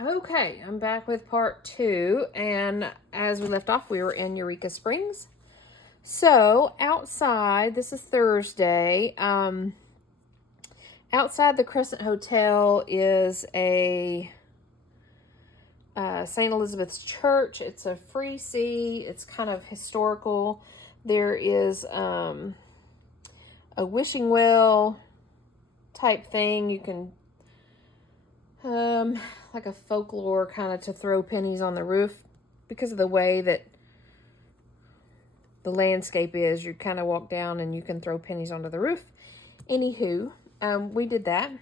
Okay, I'm back with part 2, and as we left off, we were in Eureka Springs. So, outside, this is Thursday, outside the Crescent Hotel is a St. Elizabeth's Church. It's a free see. It's kind of historical. There is a wishing well type thing. You can like a folklore kind of to throw pennies on the roof because of the way that the landscape is. You kind of walk down and you can throw pennies onto the roof. Anywho, we did that.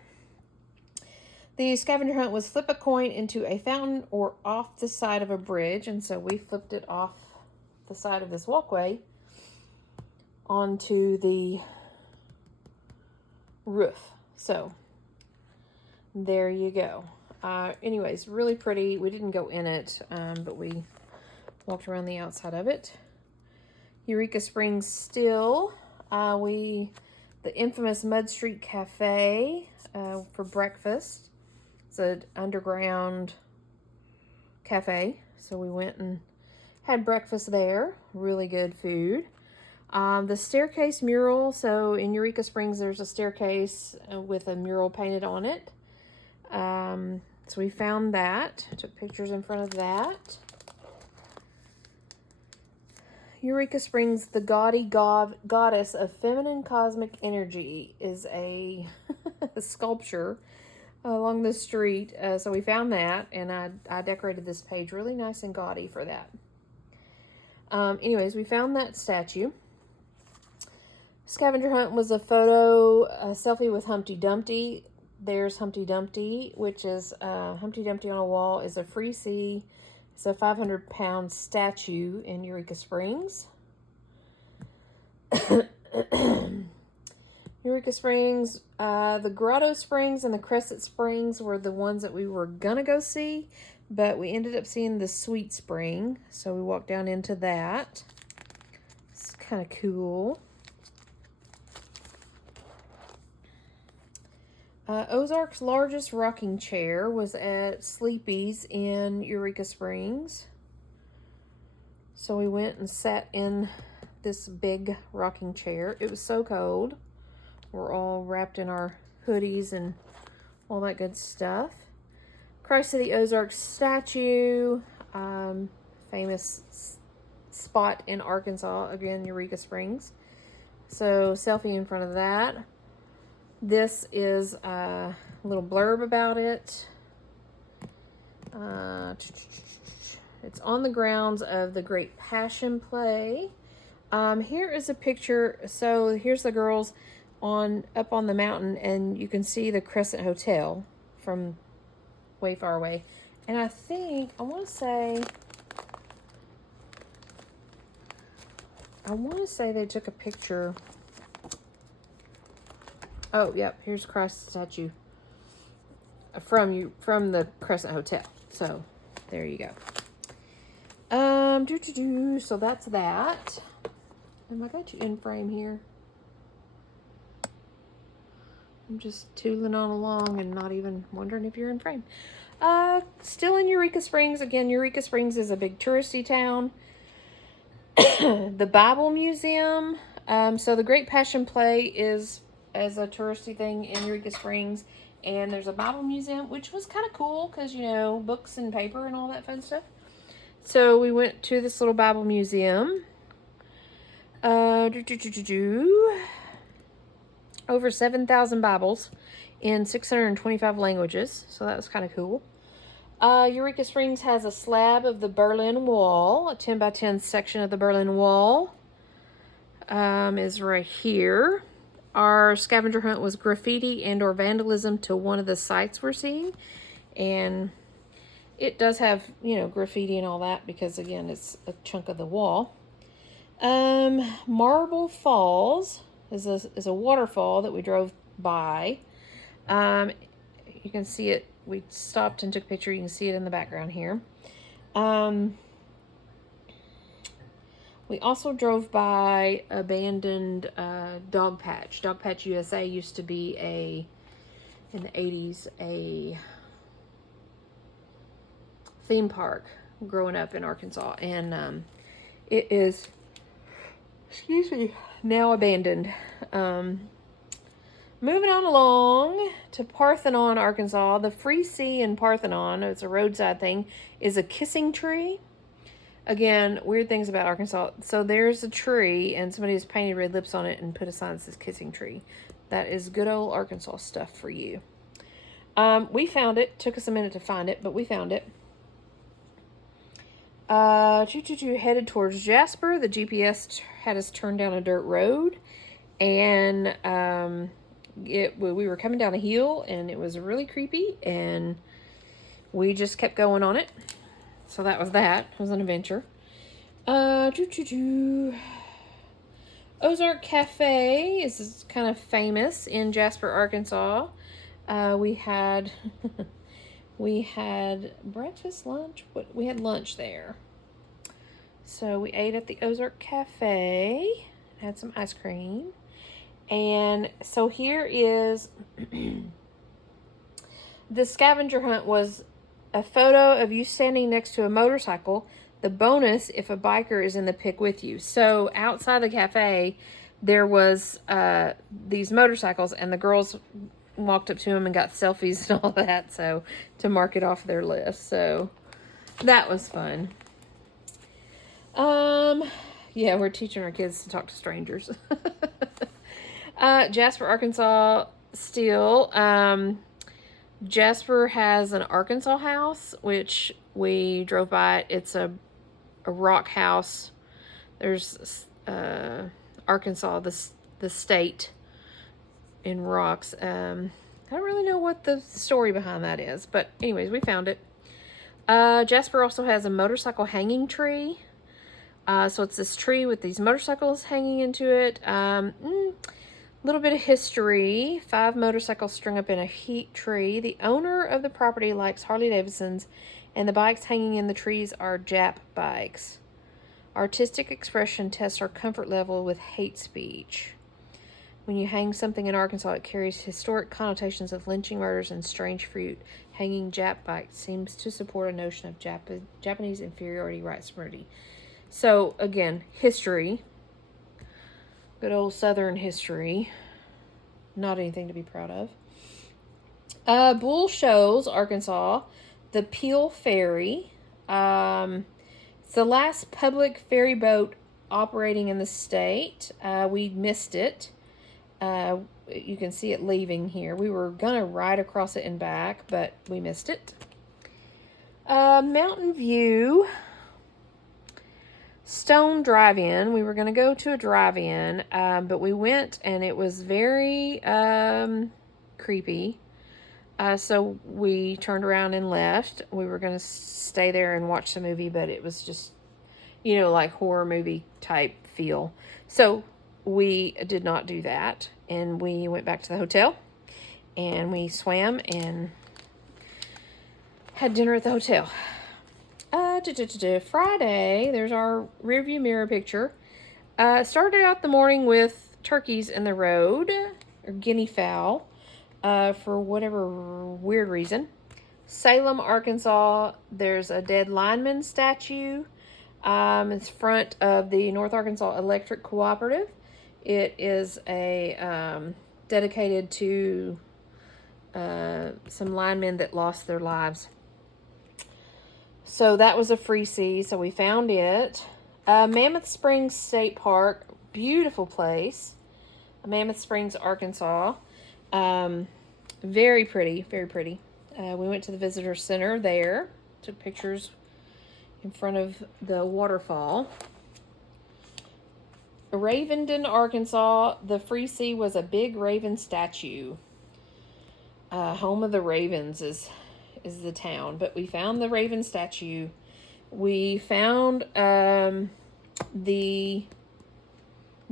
The scavenger hunt was flip a coin into a fountain or off the side of a bridge, and so we flipped it off the side of this walkway onto the roof. So there you go. Anyways, really pretty. We didn't go in it, but we walked around the outside of it. Eureka Springs still. The infamous Mud Street Cafe for breakfast. It's an underground cafe. So we went and had breakfast there. Really good food. The staircase mural. So in Eureka Springs, there's a staircase with a mural painted on it. So we found that. Took pictures in front of that. Eureka Springs, the gaudy goddess of feminine cosmic energy, is a sculpture along the street. So we found that, and I decorated this page really nice and gaudy for that. Anyways, we found that statue. Scavenger hunt was a selfie with Humpty Dumpty. There's Humpty Dumpty, which is Humpty Dumpty on a wall is a free see. It's a 500-pound statue in Eureka Springs. Eureka Springs, the Grotto Springs and the Crescent Springs were the ones that we were going to go see, but we ended up seeing the Sweet Spring, so we walked down into that. It's kind of cool. Ozark's largest rocking chair was at Sleepy's in Eureka Springs. So we went and sat in this big rocking chair. It was so cold. We're all wrapped in our hoodies and all that good stuff. Christ of the Ozarks statue. Famous spot in Arkansas, again, Eureka Springs. So selfie in front of that. This is a little blurb about it. It's on the grounds of the Great Passion Play. Here is a picture. So here's the girls up on the mountain, and you can see the Crescent Hotel from way far away. And I want to say they took a picture. Oh, yep, here's Christ's statue from the Crescent Hotel. So, there you go. So that's that. I got you in frame here. I'm just tooling on along and not even wondering if you're in frame. Still in Eureka Springs. Again, Eureka Springs is a big touristy town. The Bible Museum. So the Great Passion Play is as a touristy thing in Eureka Springs, and there's a Bible museum, which was kind of cool because, books and paper and all that fun stuff. So we went to this little Bible museum. Over 7,000 Bibles in 625 languages, so that was kind of cool. Eureka Springs has a slab of the Berlin Wall. A 10 by 10 section of the Berlin Wall is right here. Our scavenger hunt was graffiti and or vandalism to one of the sites we're seeing. And it does have, graffiti and all that because, again, it's a chunk of the wall. Marble Falls is a waterfall that we drove by. You can see it. We stopped and took a picture. You can see it in the background here. We also drove by abandoned Dog Patch. Dog Patch USA used to be in the 80s, theme park growing up in Arkansas, and it is, excuse me, now abandoned. Moving on along to Parthenon, Arkansas. The Free Sea in Parthenon, it's a roadside thing, is a kissing tree. Again, weird things about Arkansas. So there's a tree, and somebody has painted red lips on it and put a sign that says kissing tree. That is good old Arkansas stuff for you. We found it. Took us a minute to find it, but we found it. Headed towards Jasper. The GPS had us turn down a dirt road, and we were coming down a hill, and it was really creepy, and we just kept going on it. So that was that. It was an adventure. Ozark Cafe is kind of famous in Jasper, Arkansas. We had breakfast, lunch. We had lunch there. So we ate at the Ozark Cafe, had some ice cream. And so here is the scavenger hunt was a photo of you standing next to a motorcycle. The bonus if a biker is in the pic with you. So outside the cafe, there was these motorcycles, and the girls walked up to them and got selfies and all that, so to mark it off their list. So that was fun. Yeah, we're teaching our kids to talk to strangers. Jasper, Arkansas, still. Jasper has an Arkansas house, which we drove by. It's a rock house. There's Arkansas, the state, in rocks. I don't really know what the story behind that is, but anyways, we found it. Jasper also has a motorcycle hanging tree. So it's this tree with these motorcycles hanging into it. Little bit of history. 5 motorcycles strung up in a heat tree. The owner of the property likes Harley Davidsons, and the bikes hanging in the trees are Jap bikes. Artistic expression tests our comfort level with hate speech. When you hang something in Arkansas, it carries historic connotations of lynching, murders, and strange fruit. Hanging Jap bikes seems to support a notion of Japanese inferiority, right, sovereignty. So, again, history. Good old Southern history. Not anything to be proud of. Bull Shoals, Arkansas. The Peel Ferry. It's the last public ferry boat operating in the state. We missed it. You can see it leaving here. We were going to ride across it and back, but we missed it. Mountain View. Stone Drive-In. We were going to go to a drive-in, but we went, and it was very creepy. So we turned around and left. We were going to stay there and watch the movie, but it was just, like horror movie type feel. So we did not do that, and we went back to the hotel, and we swam and had dinner at the hotel. Friday, there's our rearview mirror picture. Started out the morning with turkeys in the road, or guinea fowl, for whatever weird reason. Salem, Arkansas, there's a dead lineman statue. It's front of the North Arkansas Electric Cooperative. It is a dedicated to some linemen that lost their lives. So that was a free see, so we found it. Mammoth Springs State Park, beautiful place. Mammoth Springs, Arkansas. Very pretty, very pretty. We went to the visitor center there, took pictures in front of the waterfall. Ravenden, Arkansas, the free see was a big raven statue. Home of the Ravens is the town, but we found the raven statue. We found the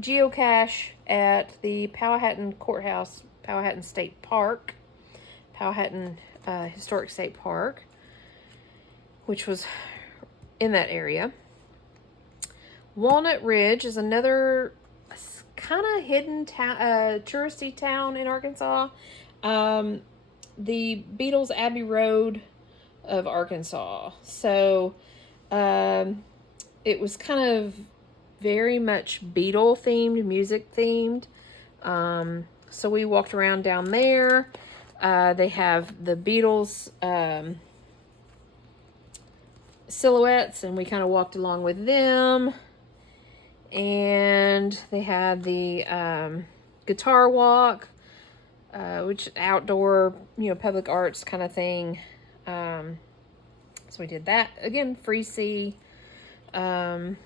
geocache at the Powhatan Courthouse, Powhatan State Park, Powhatan Historic State Park, which was in that area. Walnut Ridge is another kind of hidden touristy town in Arkansas. The Beatles Abbey Road of Arkansas. So it was kind of very much Beatle themed, music themed. So we walked around down there. They have the Beatles silhouettes, and we kind of walked along with them. And they had the guitar walk, which outdoor, public arts kind of thing. So we did that. Again, free C. Carrying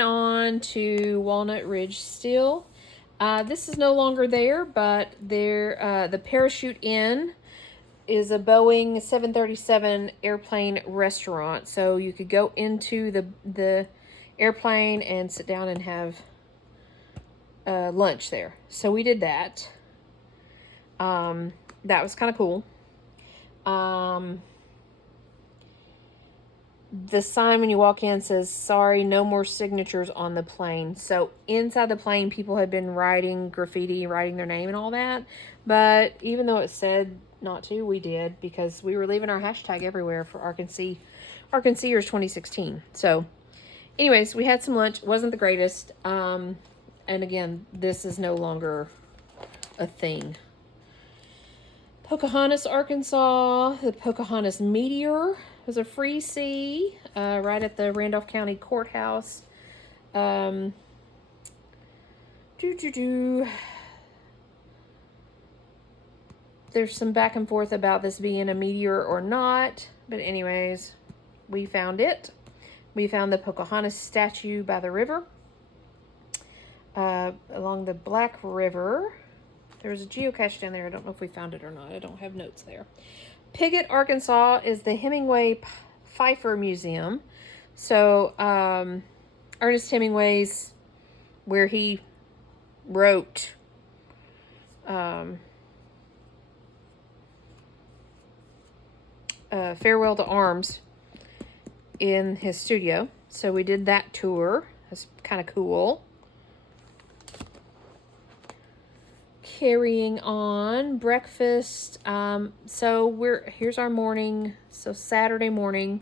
on to Walnut Ridge still. This is no longer there, but there, the Parachute Inn is a Boeing 737 airplane restaurant. So you could go into the airplane and sit down and have lunch there. So we did that. That was kind of cool. The sign when you walk in says, "Sorry, no more signatures on the plane." So inside the plane, people had been writing graffiti, writing their name and all that. But even though it said not to, we did, because we were leaving our hashtag everywhere for ArkanSEE, ArkanSEEers 2016. So anyways, we had some lunch. It wasn't the greatest. And again, this is no longer a thing. Pocahontas, Arkansas. The Pocahontas Meteor was a free C right at the Randolph County Courthouse. There's some back and forth about this being a meteor or not. But anyways, we found it. We found the Pocahontas statue by the river. Along the Black River. There was a geocache down there. I don't know if we found it or not. I don't have notes there. Piggott, Arkansas is the Hemingway Pfeiffer Museum. So, Ernest Hemingway's, where he wrote Farewell to Arms in his studio. So we did that tour. That's kind of cool. Carrying on, breakfast. So here's our morning. So Saturday morning.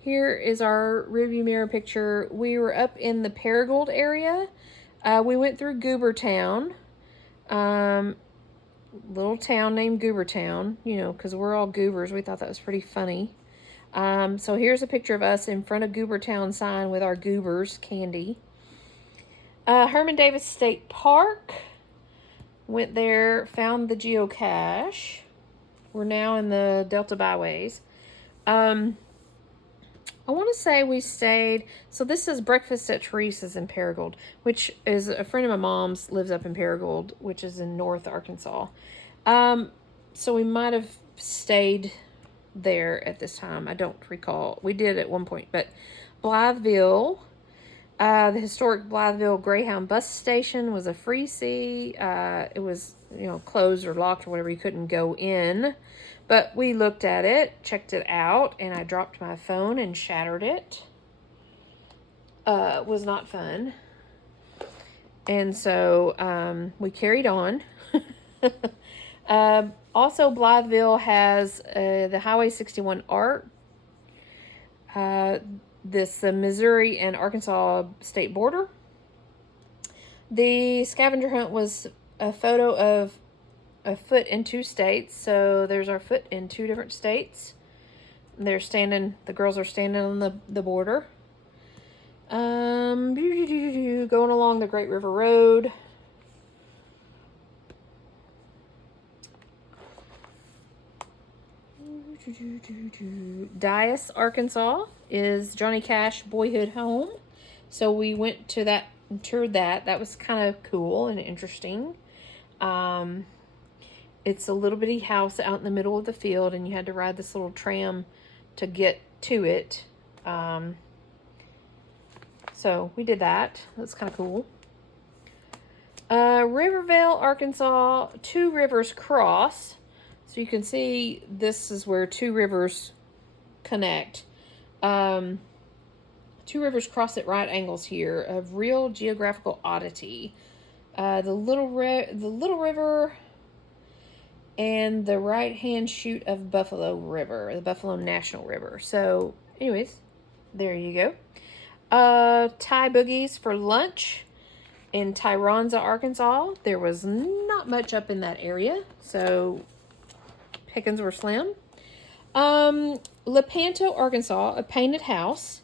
Here is our rearview mirror picture. We were up in the Paragould area. We went through Goobertown. Little town named Goobertown, because we're all goobers. We thought that was pretty funny. So here's a picture of us in front of Goobertown sign with our goobers candy. Herman Davis State Park. Went there, found the geocache. We're now in the Delta Byways. I want to say we stayed... So this is Breakfast at Teresa's in Paragould, which is a friend of my mom's, lives up in Paragould, which is in North Arkansas. So we might have stayed there at this time. I don't recall. We did at one point. But Blytheville... the historic Blytheville Greyhound bus station was a free C. It was, closed or locked or whatever. You couldn't go in. But we looked at it, checked it out, and I dropped my phone and shattered it. It was not fun. And so we carried on. Also, Blytheville has the Highway 61 art. The Missouri and Arkansas state border. The scavenger hunt was a photo of a foot in 2 states. So there's our foot in 2 different states. The girls are standing on the border. Going along the Great River Road. Dias, Arkansas is Johnny Cash boyhood home. So we went to that and toured that. That was kind of cool and interesting. It's a little bitty house out in the middle of the field, and you had to ride this little tram to get to it. So we did that. That's kind of cool. Rivervale, Arkansas, 2 rivers cross. So you can see this is where 2 rivers connect. 2 rivers cross at right angles here. A real geographical oddity. The little river and the right-hand chute of Buffalo River, the Buffalo National River. So, anyways, there you go. Thai boogies for lunch in Tyronza, Arkansas. There was not much up in that area, so pickings were slim. Lepanto, Arkansas, a painted house.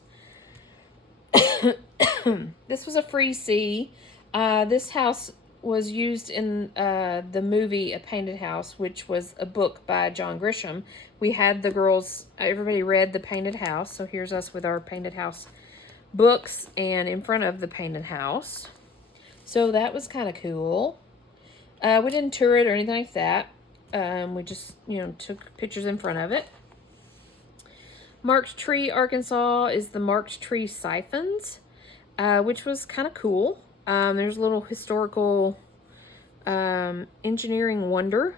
This was a free see. This house was used in the movie A Painted House, which was a book by John Grisham. We had the girls, everybody read The Painted House, so here's us with our Painted House books and in front of the Painted House. So that was kind of cool. We didn't tour it or anything like that. We just, took pictures in front of it. Marked Tree, Arkansas is the Marked Tree Siphons, which was kind of cool. There's a little historical engineering wonder.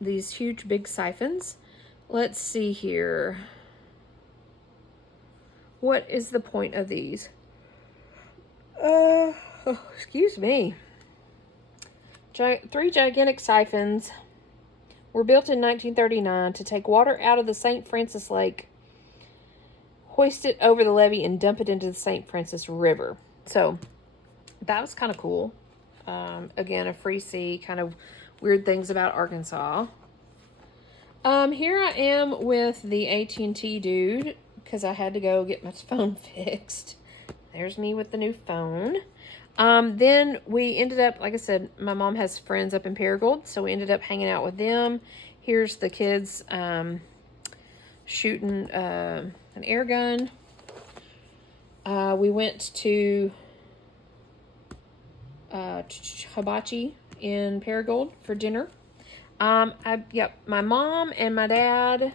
These huge big siphons. Let's see here. What is the point of these? Excuse me. 3 gigantic siphons were built in 1939 to take water out of the St. Francis Lake, hoist it over the levee, and dump it into the St. Francis River. So that was kind of cool. Again, a free see, kind of weird things about Arkansas. Here I am with the AT&T dude because I had to go get my phone fixed. There's me with the new phone. Then we ended up, like I said, my mom has friends up in Paragould, so we ended up hanging out with them. Here's the kids shooting an air gun. We went to Hibachi in Paragould for dinner. My mom and my dad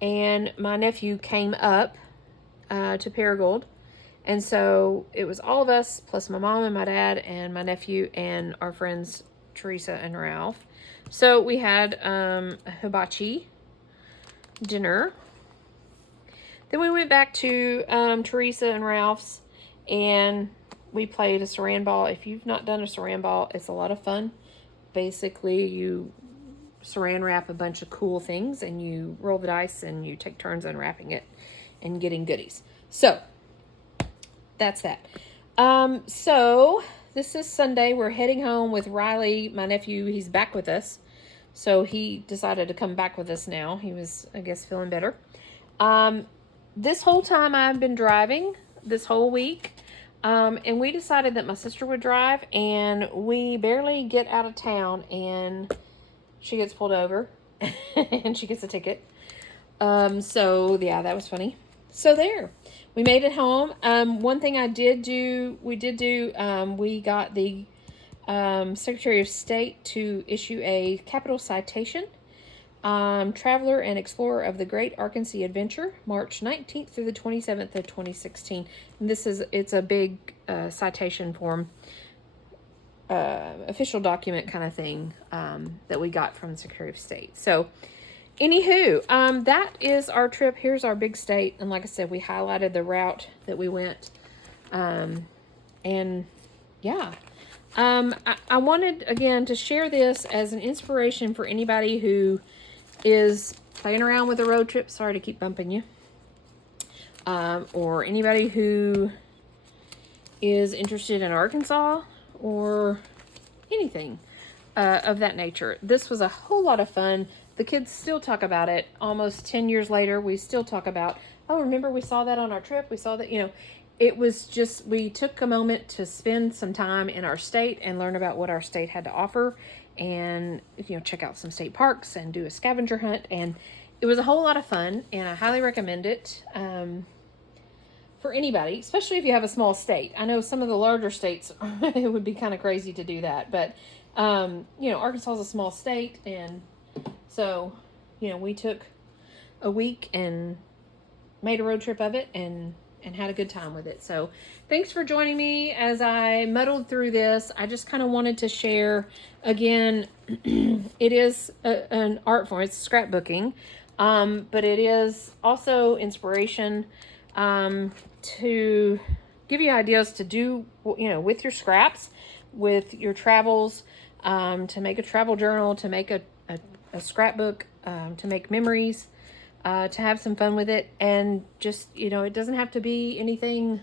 and my nephew came up to Paragould. And so it was all of us, plus my mom and my dad and my nephew and our friends Teresa and Ralph. So we had a hibachi dinner. Then we went back to Teresa and Ralph's, and we played a saran ball. If you've not done a saran ball, it's a lot of fun. Basically, you saran wrap a bunch of cool things, and you roll the dice, and you take turns unwrapping it and getting goodies. So that's that. So this is Sunday. We're heading home with Riley, my nephew. He's back with us. So he decided to come back with us now. He was, I guess, feeling better. This whole time I've been driving, this whole week. And we decided that my sister would drive, and we barely get out of town and she gets pulled over and she gets a ticket. So yeah, that was funny. So there, we made it home. One thing we got the Secretary of State to issue a capital citation. Traveler and Explorer of the Great ArkanSEE Adventure, March 19th through the 27th of 2016. And it's a big citation form, official document kind of thing that we got from the Secretary of State. So anywho, that is our trip. Here's our big state. And like I said, we highlighted the route that we went. And yeah, I wanted, again, to share this as an inspiration for anybody who is playing around with a road trip. Sorry to keep bumping you. Or anybody who is interested in Arkansas or anything of that nature. This was a whole lot of fun. The kids still talk about it. Almost 10 years later, we still talk about, oh, remember we saw that on our trip? We saw that, it was just, we took a moment to spend some time in our state and learn about what our state had to offer, and, check out some state parks and do a scavenger hunt. And it was a whole lot of fun, and I highly recommend it for anybody, especially if you have a small state. I know some of the larger states, it would be kind of crazy to do that, but, Arkansas is a small state, and so, we took a week and made a road trip of it and had a good time with it. So thanks for joining me as I muddled through this. I just kind of wanted to share, again, it is an art form. It's scrapbooking, but it is also inspiration to give you ideas to do, with your scraps, with your travels. to make a travel journal, to make a scrapbook, to make memories, to have some fun with it. And just, you know, it doesn't have to be anything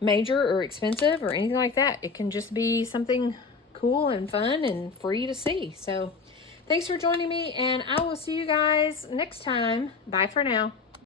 major or expensive or anything like that. It can just be something cool and fun and free to see. So thanks for joining me, and I will see you guys next time. Bye for now.